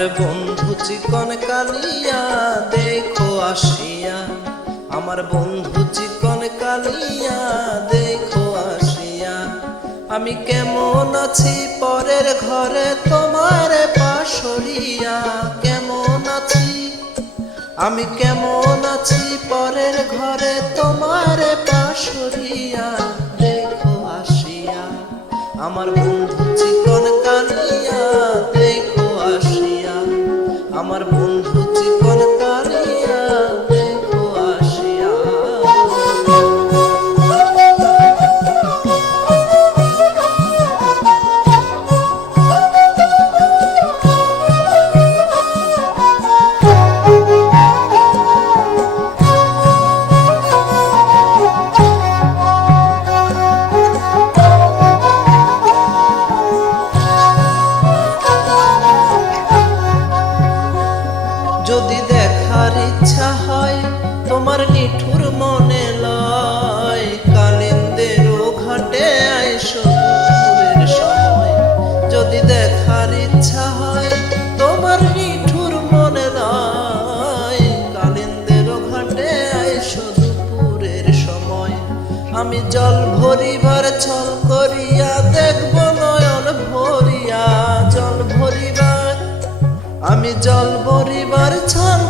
আমার বন্ধু চিকন কালিয়া দেখো আসিয়া, আমার বন্ধু চিকন কালিয়া দেখো আসিয়া। আমি কেমন আছি পরের ঘরে তোমার পাশরিয়া, কেমন আছি আমি কেমন আছি পরের ঘরে তোমার পাশরিয়া দেখো আসিয়া। আমার বন্ধু চিকন কালিয়া দেখো আসিয়া, আমার বন্ধু চিকন কালিয়া দেখো আসিয়া। যদি দেখার ইচ্ছা হয় তোমার নিঠুর মনে লয়, কালিন্দেরও ঘাটে আইসো দুপুরের সময়। যদি দেখার ইচ্ছা হয় তোমার নিঠুর মনে লয়, কালিন্দেরও ঘাটে আইসো দুপুরের সময়। আমি জল ভরিবার ছল করিয়া দেখব নয়ন ভরিয়া, জল ভরিবার আমি জল ভরিবার ছল